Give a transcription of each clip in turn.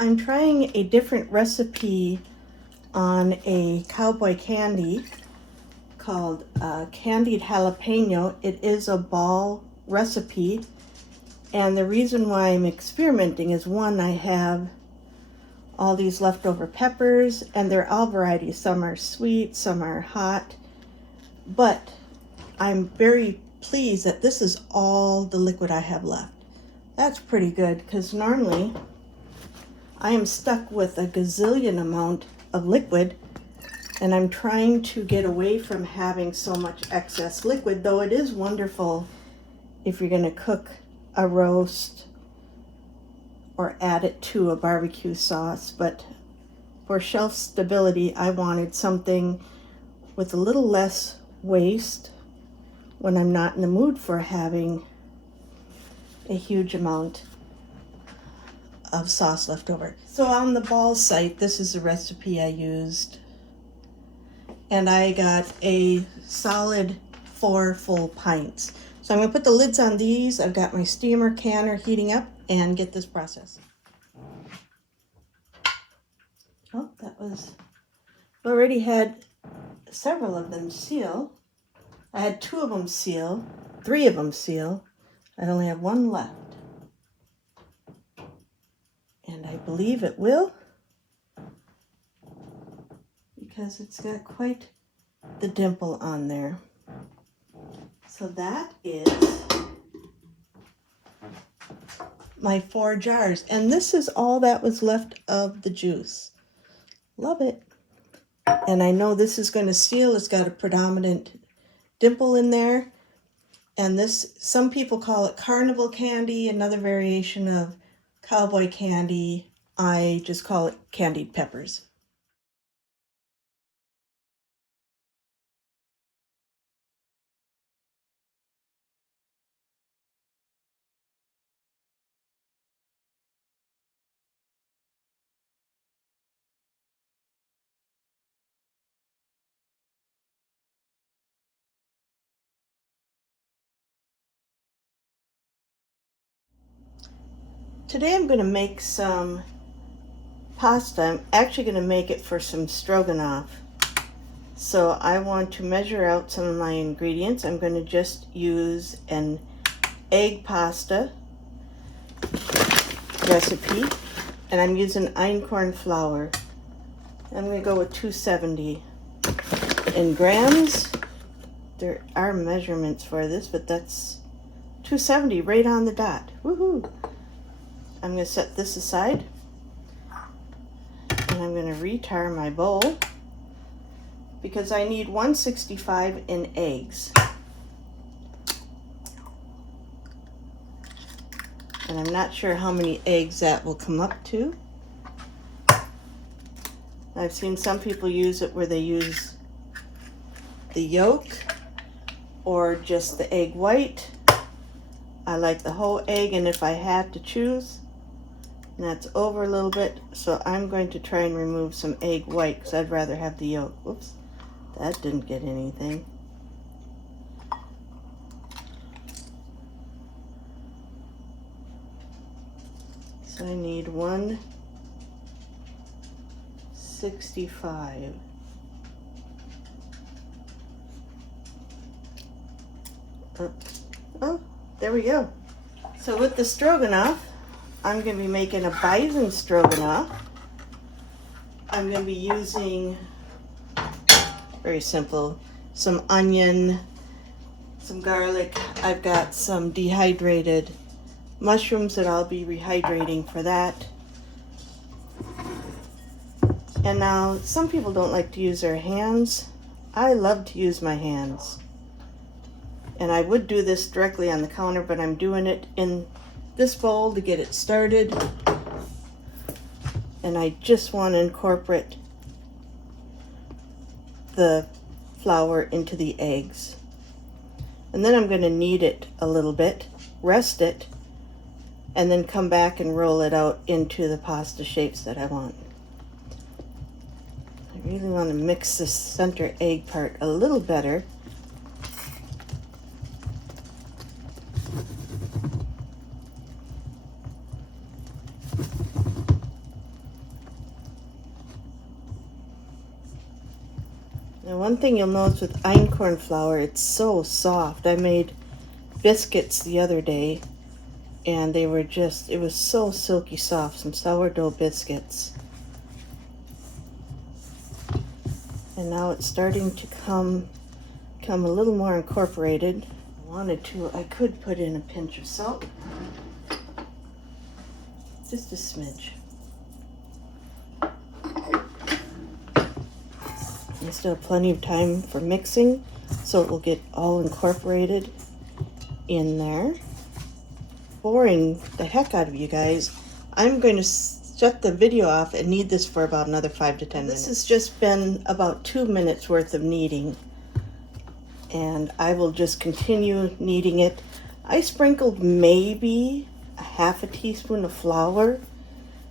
I'm trying a different recipe on a cowboy candy called candied jalapeno. It is a ball recipe, and the reason why I'm experimenting is, one, I have all these leftover peppers, and they're all varieties. Some are sweet, some are hot, but I'm very pleased that this is all the liquid I have left. That's pretty good, because normally I am stuck with a gazillion amount of liquid, and I'm trying to get away from having so much excess liquid, though it is wonderful if you're going to cook a roast or add it to a barbecue sauce. But for shelf stability, I wanted something with a little less waste when I'm not in the mood for having a huge amount of sauce left over. So on the ball site, this is the recipe I used, and I got a solid 4 full pints. So I'm going to put the lids on these. I've got my steamer canner heating up and get this process. Oh, that was, already had several of them seal. I had 2 of them seal, 3 of them seal. I only have 1 left. And I believe it will, because it's got quite the dimple on there. So that is my 4 jars. And this is all that was left of the juice. Love it. And I know this is going to seal. It's got a predominant dimple in there. And this, some people call it carnival candy, another variation of cowboy candy. I just call it candied peppers. Today I'm going to make some pasta. I'm actually going to make it for some stroganoff. So I want to measure out some of my ingredients. I'm going to just use an egg pasta recipe, and I'm using Einkorn flour. I'm going to go with 270 in grams. There are measurements for this, but that's 270 right on the dot. Woohoo! I'm going to set this aside, and I'm going to retar my bowl because I need 165 in eggs. And I'm not sure how many eggs that will come up to. I've seen some people use it where they use the yolk or just the egg white. I like the whole egg, and if I had to choose, and that's over a little bit, so I'm going to try and remove some egg white because I'd rather have the yolk. Whoops, that didn't get anything. So I need 165. Oh, there we go. So with the stroganoff, I'm going to be making a bison stroganoff. I'm going to be using, very simple, some onion, some garlic. I've got some dehydrated mushrooms that I'll be rehydrating for that. And now, some people don't like to use their hands. I love to use my hands. And I would do this directly on the counter, but I'm doing it in this bowl to get it started. And I just want to incorporate the flour into the eggs. And then I'm going to knead it a little bit, rest it, and then come back and roll it out into the pasta shapes that I want. I really want to mix the center egg part a little better. Now one thing you'll notice with einkorn flour, it's so soft. I made biscuits the other day and they were just, it was so silky soft, some sourdough biscuits. And now it's starting to become a little more incorporated. If I wanted to, I could put in a pinch of salt. Just a smidge. You still have plenty of time for mixing, so it will get all incorporated in there. Boring the heck out of you guys. I'm going to shut the video off and knead this for about another 5 to 10 minutes. This has just been about 2 minutes worth of kneading, and I will just continue kneading it. I sprinkled maybe a half a teaspoon of flour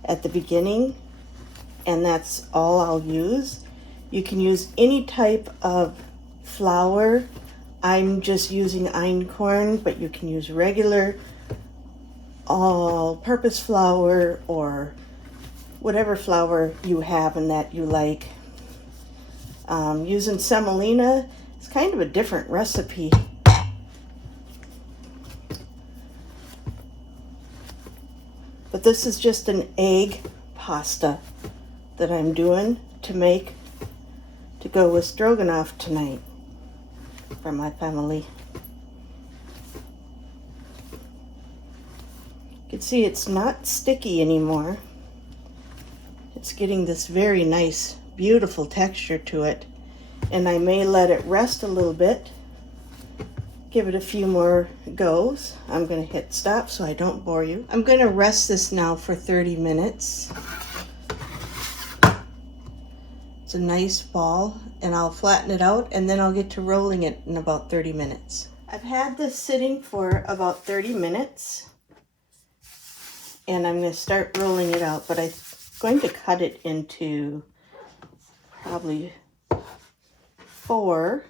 at the beginning, and that's all I'll use. You can use any type of flour. I'm just using einkorn, but you can use regular all-purpose flour or whatever flour you have and that you like. Using semolina, it's kind of a different recipe. But this is just an egg pasta that I'm doing to go with stroganoff tonight for my family. You can see it's not sticky anymore. It's getting this very nice, beautiful texture to it. And I may let it rest a little bit. Give it a few more goes. I'm going to hit stop so I don't bore you. I'm going to rest this now for 30 minutes. It's a nice ball, and I'll flatten it out and then I'll get to rolling it in about 30 minutes. I've had this sitting for about 30 minutes. And I'm going to start rolling it out, but I'm going to cut it into probably 4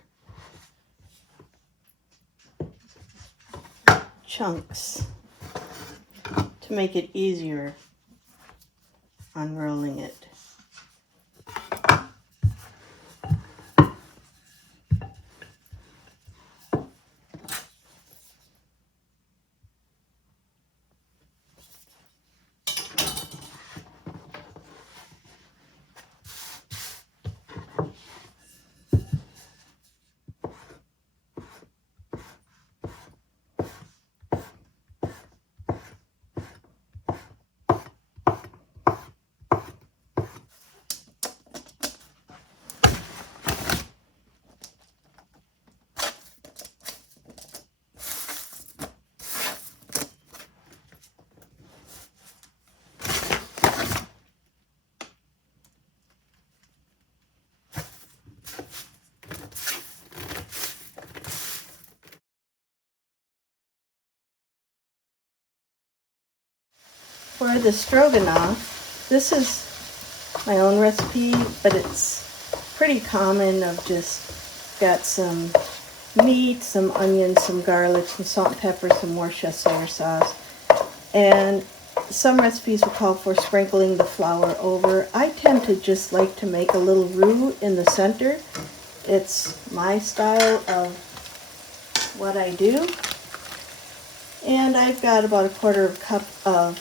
chunks to make it easier unrolling it. For the stroganoff, this is my own recipe, but it's pretty common. I've just got some meat, some onions, some garlic, some salt and pepper, some Worcestershire sauce. And some recipes will call for sprinkling the flour over. I tend to just like to make a little roux in the center. It's my style of what I do. And I've got about a 1/4 cup of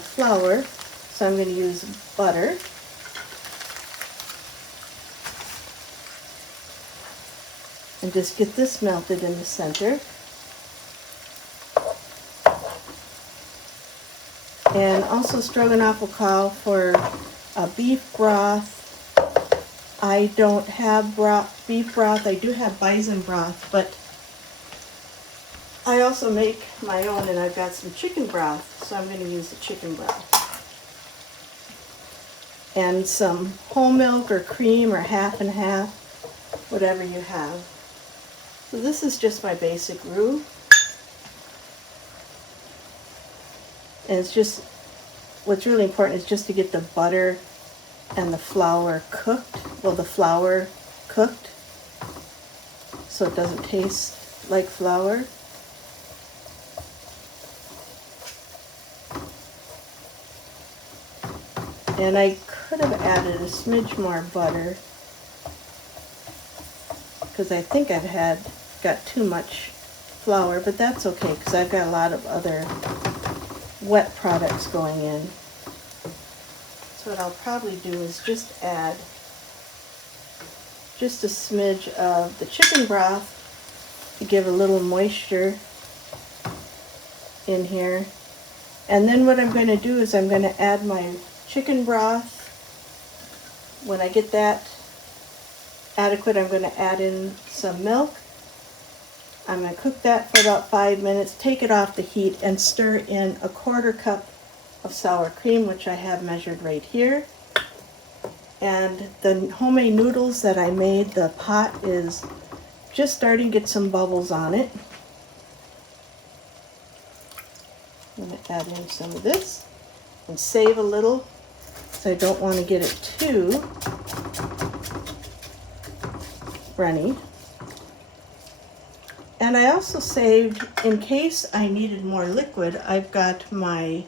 flour, so I'm going to use butter. And just get this melted in the center. And also stroganoff will call for a beef broth. I don't have beef broth. I do have bison broth, but I also make my own, and I've got some chicken broth, so I'm going to use the chicken broth. And some whole milk or cream or half and half, whatever you have. So this is just my basic roux. And it's just, what's really important is just to get the butter and the flour cooked. Well, the flour cooked, so it doesn't taste like flour. And I could have added a smidge more butter because I think got too much flour, but that's okay because I've got a lot of other wet products going in. So what I'll probably do is just add just a smidge of the chicken broth to give a little moisture in here. And then what I'm going to do is I'm going to add my chicken broth. When I get that adequate, I'm going to add in some milk. I'm going to cook that for about 5 minutes, take it off the heat, and stir in a 1/4 cup of sour cream, which I have measured right here. And the homemade noodles that I made, the pot is just starting to get some bubbles on it. I'm going to add in some of this and save a little because I don't want to get it too runny. And I also saved, in case I needed more liquid, I've got my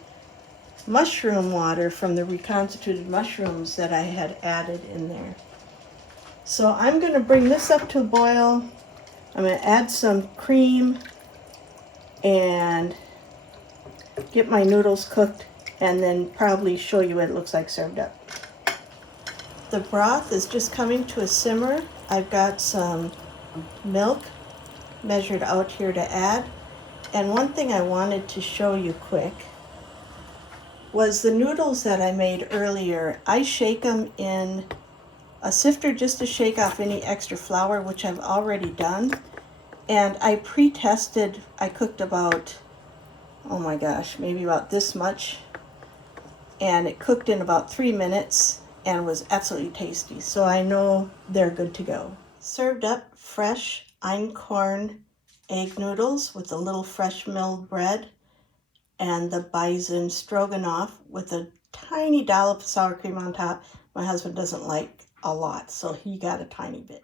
mushroom water from the reconstituted mushrooms that I had added in there. So I'm going to bring this up to a boil. I'm going to add some cream and get my noodles cooked, and then probably show you what it looks like served up. The broth is just coming to a simmer. I've got some milk measured out here to add. And one thing I wanted to show you quick was the noodles that I made earlier. I shake them in a sifter just to shake off any extra flour, which I've already done. And I pre-tested, I cooked about, oh my gosh, maybe about this much. And it cooked in about 3 minutes and was absolutely tasty. So I know they're good to go. Served up fresh Einkorn egg noodles with a little fresh milled bread and the bison Stroganoff with a tiny dollop of sour cream on top. My husband doesn't like a lot, so he got a tiny bit.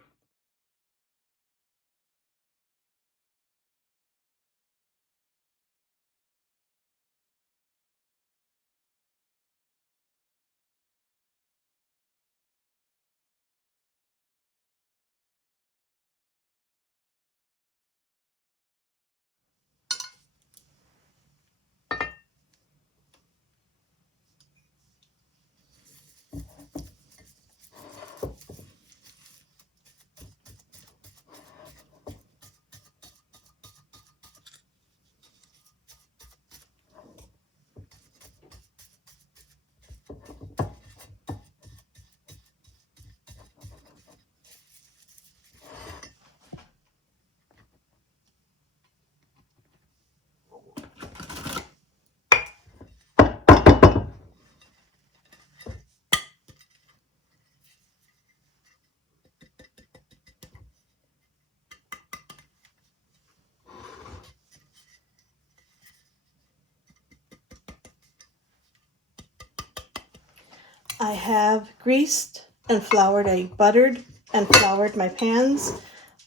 I have greased and floured, I buttered and floured my pans.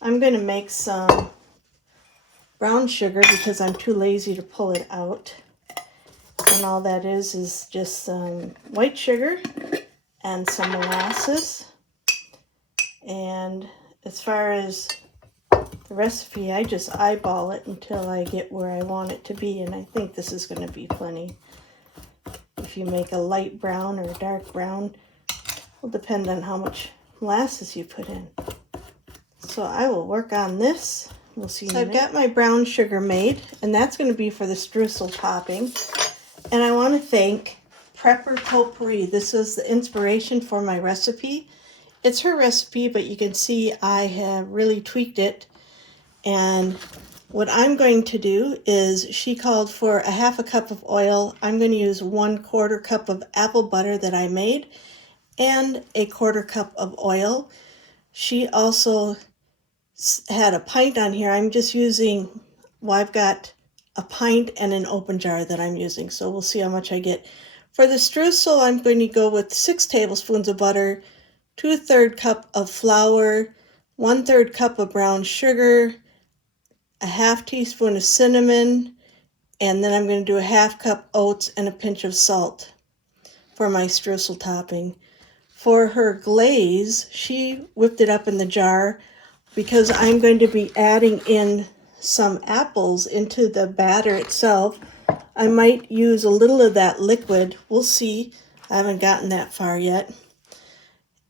I'm going to make some brown sugar because I'm too lazy to pull it out. And all that is just some white sugar and some molasses. And as far as the recipe, I just eyeball it until I get where I want it to be, and I think this is going to be plenty. If you make a light brown or a dark brown, will depend on how much molasses you put in. So I will work on this. We'll see. So I've got my brown sugar made, and that's going to be for the streusel topping. And I want to thank Prepper Potpourri. This is the inspiration for my recipe. It's her recipe, but you can see I have really tweaked it. And what I'm going to do is, she called for a 1/2 cup of oil. I'm going to use 1/4 cup of apple butter that I made and a 1/4 cup of oil. She also had a pint on here. I'm just using, well, I've got a pint and an open jar that I'm using. So we'll see how much I get. For the streusel, I'm going to go with 6 tablespoons of butter, 2/3 cup of flour, 1/3 cup of brown sugar, a 1/2 teaspoon of cinnamon, and then I'm going to do a 1/2 cup oats and a pinch of salt for my streusel topping. For her glaze, she whipped it up in the jar because I'm going to be adding in some apples into the batter itself. I might use a little of that liquid. We'll see. I haven't gotten that far yet.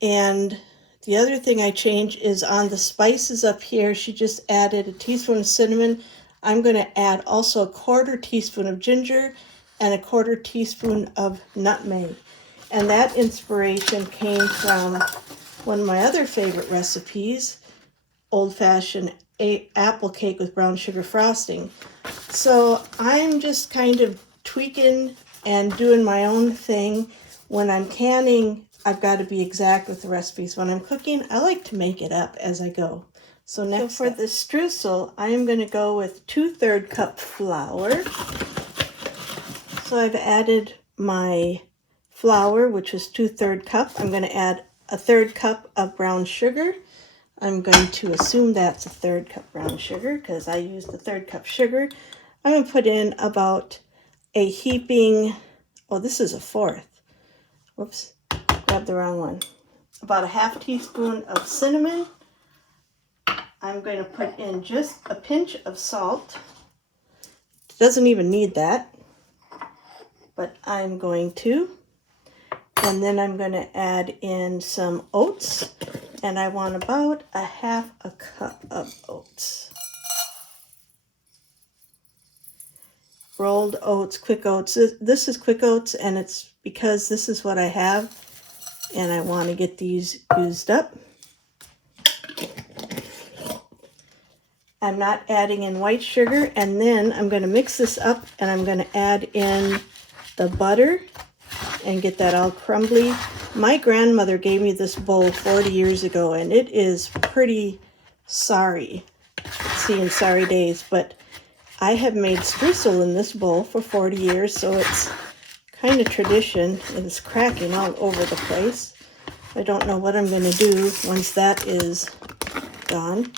And the other thing I changed is on the spices up here, she just added a teaspoon of cinnamon. I'm going to add also a 1/4 teaspoon of ginger and a 1/4 teaspoon of nutmeg. And that inspiration came from one of my other favorite recipes, old-fashioned apple cake with brown sugar frosting. So I'm just kind of tweaking and doing my own thing. When I'm canning, I've got to be exact with the recipes. When I'm cooking, I like to make it up as I go. So next for the streusel, I am going to go with 2/3 cup flour. So I've added my flour, which is 2/3 cup. I'm going to add a 1/3 cup of brown sugar. I'm going to assume that's a 1/3 cup brown sugar because I used the 1/3 cup sugar. I'm going to put in about a heaping, oh, this is a 1/4. Whoops, grabbed the wrong one. About a 1/2 teaspoon of cinnamon. I'm going to put in just a pinch of salt. It doesn't even need that, but I'm going to. And then I'm going to add in some oats, and I want about a 1/2 cup of oats. Rolled oats, quick oats. This is quick oats, and it's because this is what I have, and I want to get these used up. I'm not adding in white sugar, and then I'm going to mix this up, and I'm going to add in the butter and get that all crumbly. My grandmother gave me this bowl 40 years ago, and it is pretty sorry, seeing sorry days, but I have made streusel in this bowl for 40 years, so it's kind of tradition. It is cracking all over the place. I don't know what I'm going to do once that is gone.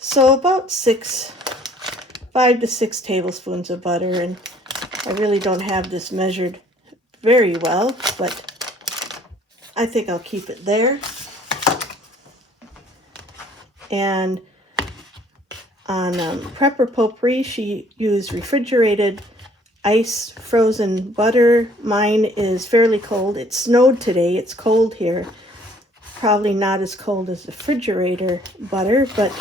So about 5 to 6 tablespoons of butter, and I really don't have this measured very well, but I think I'll keep it there. And on Prepper Potpourri, she used refrigerated ice frozen butter. Mine is fairly cold. It snowed today. It's cold here. Probably not as cold as the refrigerator butter, but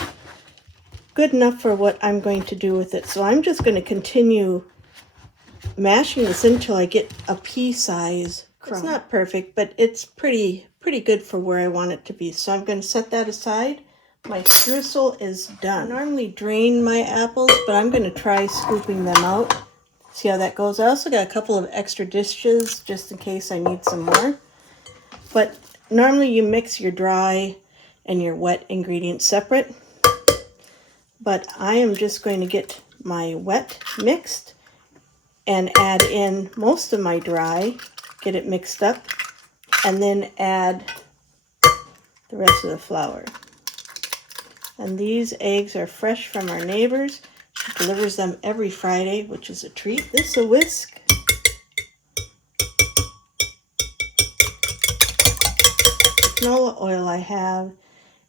good enough for what I'm going to do with it. So I'm just going to continue mashing this until I get a pea-size crumb. It's not perfect, but it's pretty good for where I want it to be. So I'm going to set that aside. My streusel is done. I normally drain my apples, but I'm going to try scooping them out. See how that goes. I also got a couple of extra dishes just in case I need some more. But normally you mix your dry and your wet ingredients separate. But I am just going to get my wet mixed and add in most of my dry, get it mixed up, and then add the rest of the flour. And these eggs are fresh from our neighbors. She delivers them every Friday, which is a treat. This is a whisk. The canola oil I have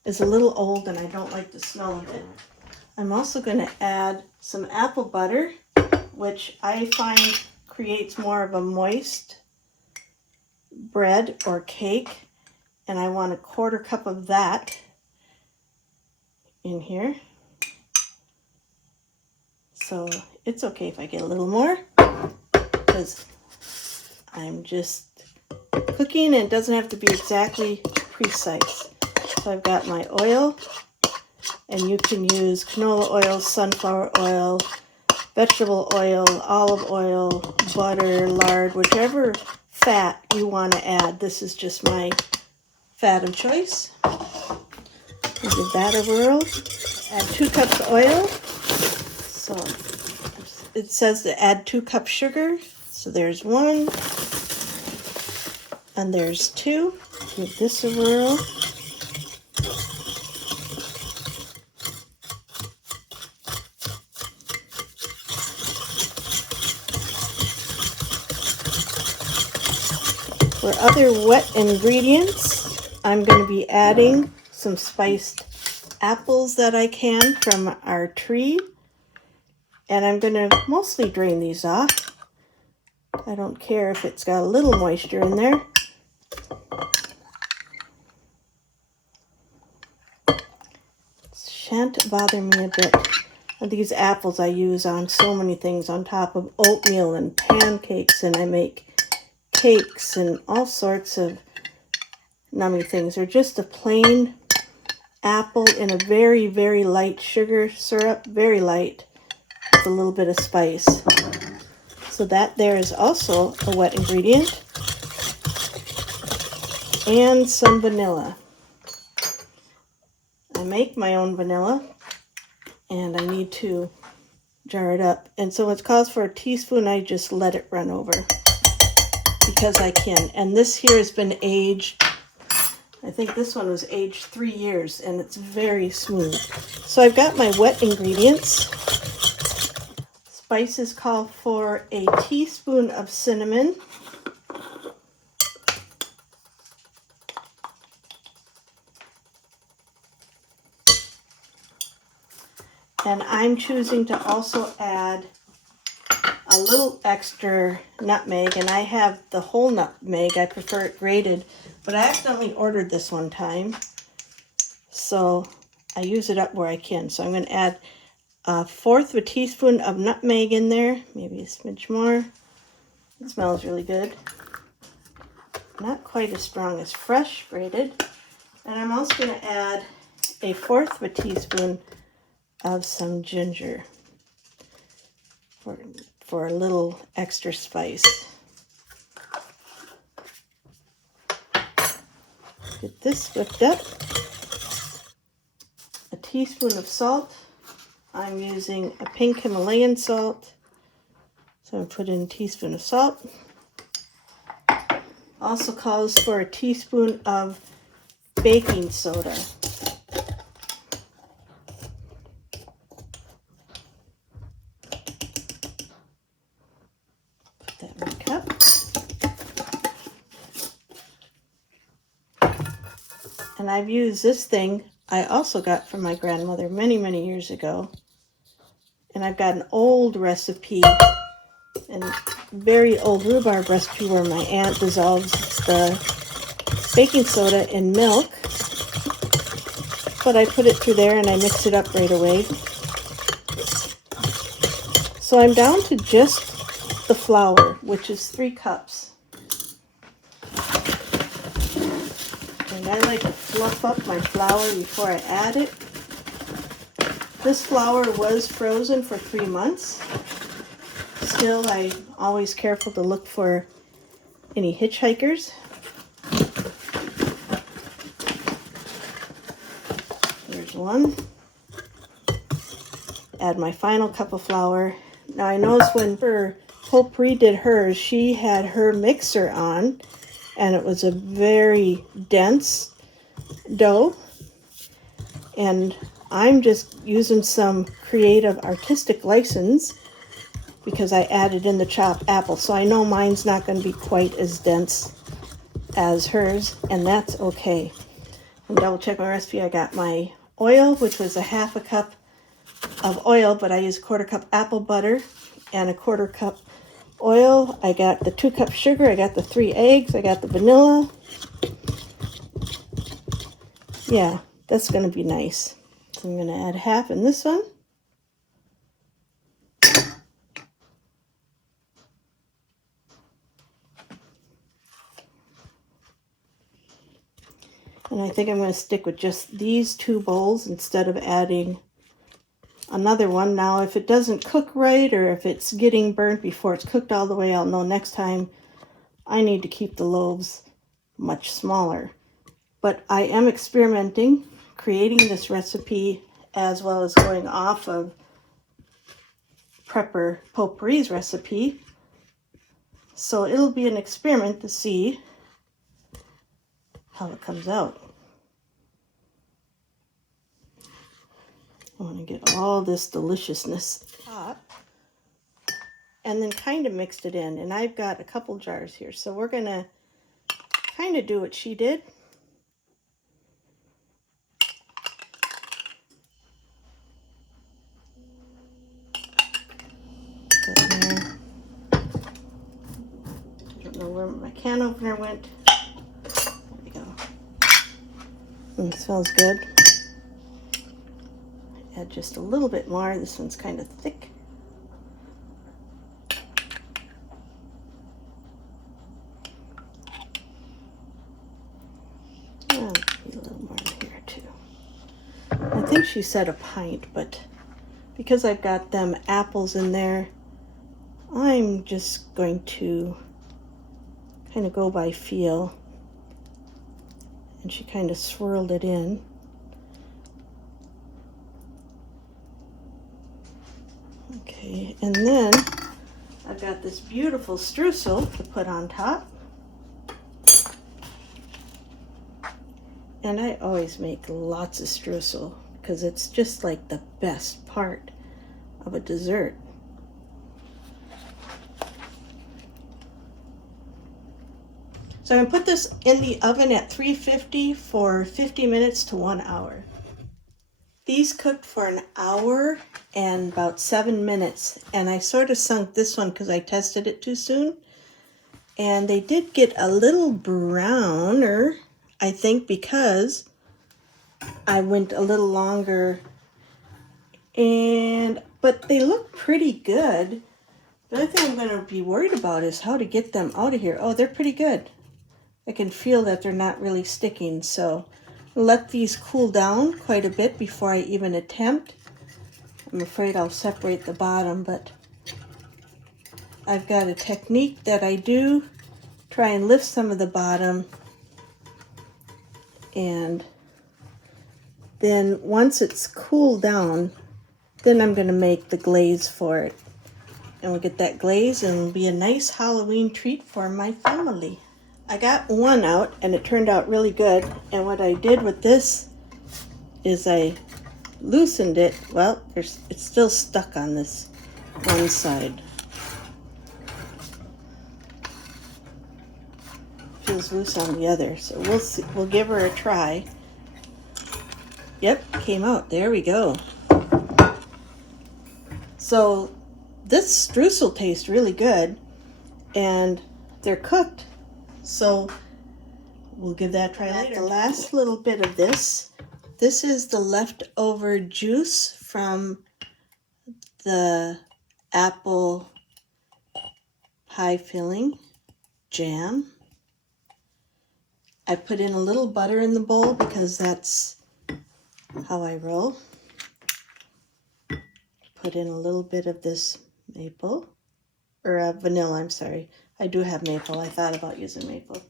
is a little old and I don't like the smell of it. I'm also going to add some apple butter, which I find creates more of a moist bread or cake. And I want a 1/4 cup of that in here. So it's okay if I get a little more because I'm just cooking and it doesn't have to be exactly precise. So I've got my oil, and you can use canola oil, sunflower oil, vegetable oil, olive oil, butter, lard, whichever fat you want to add. This is just my fat of choice. Give that a whirl. Add 2 cups of oil. So it says to add 2 cups sugar. So there's 1 and there's 2. Give this a whirl. For other wet ingredients, I'm going to be adding some spiced apples that I can from our tree. And I'm going to mostly drain these off. I don't care if it's got a little moisture in there. It shan't bother me a bit. These apples I use on so many things, on top of oatmeal and pancakes, and I make cakes and all sorts of nummy things. They're just a plain apple in a very, very light sugar syrup, very light, with a little bit of spice. So that there is also a wet ingredient. And some vanilla. I make my own vanilla, and I need to jar it up. And so it calls for a teaspoon. I just let it run over because I can. And this here has been aged, I think this one was aged 3 years, and it's very smooth. So I've got my wet ingredients. Spices call for a teaspoon of cinnamon, and I'm choosing to also add a little extra nutmeg, and I have the whole nutmeg. I prefer it grated, but I accidentally ordered this one time, so I use it up where I can. So I'm going to add 1/4 of a teaspoon of nutmeg in there, maybe a smidge more. It smells really good. Not quite as strong as fresh grated. And I'm also going to add a 1/4 of a teaspoon of some ginger for a little extra spice. Get this whipped up. A teaspoon of salt. I'm using a pink Himalayan salt, so I'm put in a teaspoon of salt. Also calls for a teaspoon of baking soda. Put that in my cup. And I've used this thing I also got from my grandmother many, many years ago. And I've got an old recipe, and very old rhubarb recipe where my aunt dissolves the baking soda in milk. But I put it through there and I mix it up right away. So I'm down to just the flour, which is 3 cups. And I like to fluff up my flour before I add it. This flour was frozen for 3 months. Still, I'm always careful to look for any hitchhikers. There's one. Add my final cup of flour. Now I noticed when Potpourri did hers, she had her mixer on, and it was a very dense dough. And I'm just using some creative artistic license because I added in the chopped apple. So I know mine's not going to be quite as dense as hers, and that's okay. And double check my recipe. I got my oil, which was a 1/2 cup of oil, but I used 1/4 cup apple butter and a 1/4 cup oil. I got the 2 cups sugar. I got the 3 eggs. I got the vanilla. Yeah, that's going to be nice. So I'm going to add 1/2 in this one. And I think I'm going to stick with just these 2 bowls instead of adding another one. Now, if it doesn't cook right, or if it's getting burnt before it's cooked all the way, I'll know next time I need to keep the loaves much smaller. But I am experimenting, creating this recipe, as well as going off of Prepper Potpourri's recipe. So it'll be an experiment to see how it comes out. I want to get all this deliciousness up, and then kind of mixed it in. And I've got a couple jars here, so we're going to kind of do what she did. don't know where my can opener went. There we go. It smells good. Add just a little bit more. This one's kind of thick. Oh, a little more in here too. I think she said a pint, but because I've got them apples in there, I'm just going to kind of go by feel. And she kind of swirled it in. Okay, and then I've got this beautiful streusel to put on top. And I always make lots of streusel because it's just like the best part of a dessert. So I'm going to put this in the oven at 350 for 50 minutes to 1 hour. These cooked for an hour and about 7 minutes, and I sort of sunk this one because I tested it too soon. And they did get a little browner, I think, because I went a little longer. But they look pretty good. The only thing I'm going to be worried about is how to get them out of here. Oh, they're pretty good. I can feel that they're not really sticking, so I'll let these cool down quite a bit before I even attempt. I'm afraid I'll separate the bottom, but I've got a technique that I do. Try and lift some of the bottom, and then once it's cooled down, then I'm going to make the glaze for it. And we'll get that glaze and it'll be a nice Halloween treat for my family. I got one out and it turned out really good. And what I did with this is I loosened it. Well, it's still stuck on this one side. Feels loose on the other, so we'll see. We'll give her a try. Yep, came out. There we go. So this streusel tastes really good, and they're cooked. So we'll give that a try later. The last little bit of this is the leftover juice from the apple pie filling jam. I put in a little butter in the bowl because that's how I roll. Put in a little bit of this maple, or vanilla, I'm sorry. I do have maple. I thought about using maple.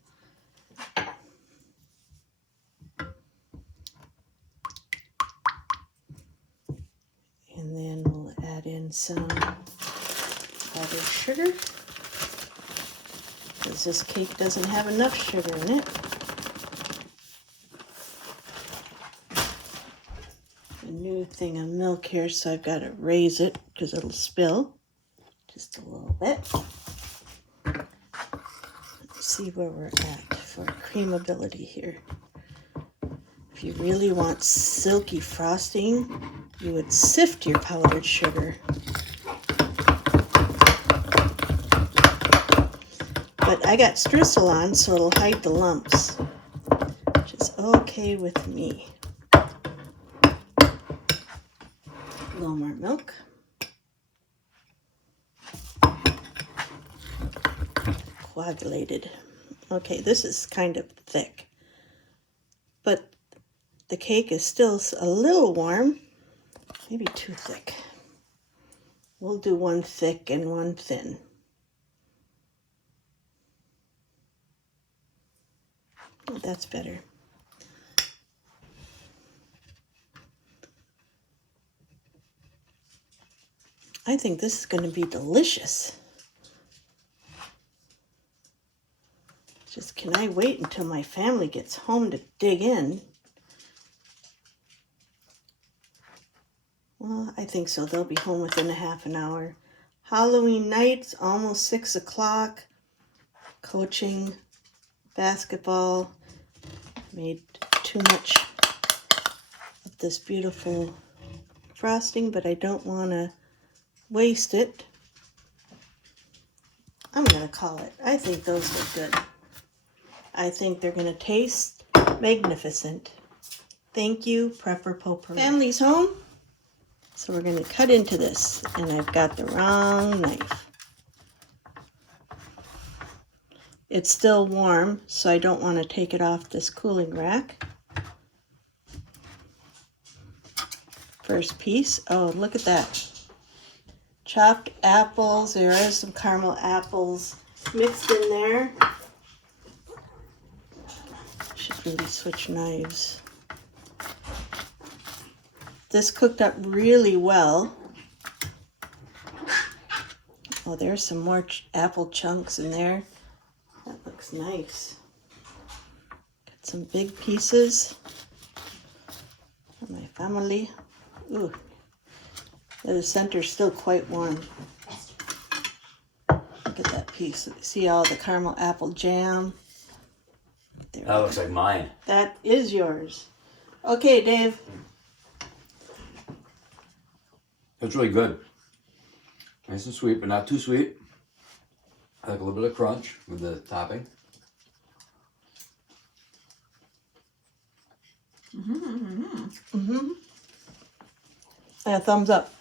And then we'll add in some powdered sugar, because this cake doesn't have enough sugar in it. A new thing of milk here, so I've got to raise it because it'll spill just a little bit. See where we're at for creamability here. If you really want silky frosting, you would sift your powdered sugar. But I got streusel on, so it'll hide the lumps, which is okay with me. A little more milk. Coagulated. Okay, this is kind of thick, but the cake is still a little warm, maybe too thick. We'll do one thick and one thin. Oh, that's better. I think this is going to be delicious. Just can I wait until my family gets home to dig in? Well, I think so. They'll be home within a half an hour. Halloween night's almost 6 o'clock. Coaching, basketball. Made too much of this beautiful frosting, but I don't want to waste it. I'm going to call it. I think those look good. I think they're going to taste magnificent. Thank you, Prepper Poper. Family's home. So we're going to cut into this. And I've got the wrong knife. It's still warm, so I don't want to take it off this cooling rack. First piece. Oh, look at that. Chopped apples. There is some caramel apples mixed in there. Should really switch knives. This cooked up really well. Oh, there's some more apple chunks in there. That looks nice. Got some big pieces for my family. Ooh, the center's still quite warm. Look at that piece. See all the caramel apple jam? There that looks like mine. That is yours. Okay, Dave. It's really good. Nice and sweet, but not too sweet. I like a little bit of crunch with the topping. Thumbs up.